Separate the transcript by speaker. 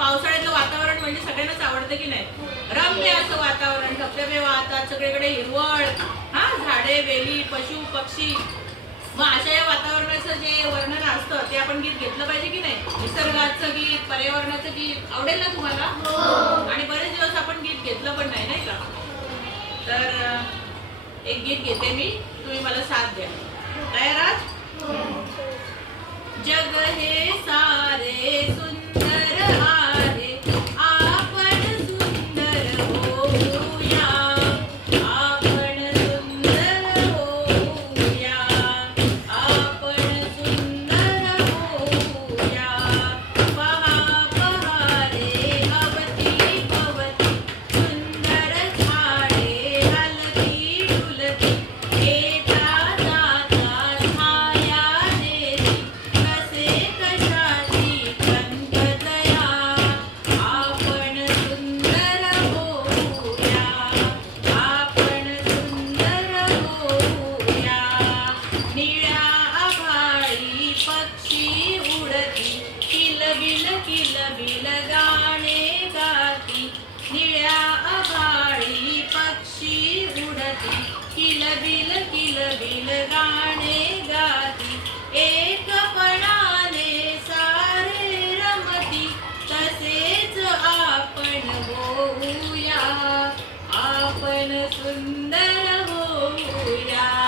Speaker 1: पावसाळ्यातलं वातावरण म्हणजे सगळ्यांनाच आवडतं की नाही? रम्य असं वातावरण धबधबे वाहतात सगळीकडे हिरवळ हा झाडे वेली पशु पक्षी. मग अशा या वातावरणाचं जे वर्णन असतं ते आपण गीत घेतलं पाहिजे की नाही? निसर्गाचं गीत पर्यावरणाचं गीत आवडेल ना तुम्हाला? आणि बरेच दिवस आपण गीत घेतलं पण नाही नाही का? तर एक गीत घेते मी तुम्ही मला साथ द्या. तयार आहात? जग हे Аллилуйя.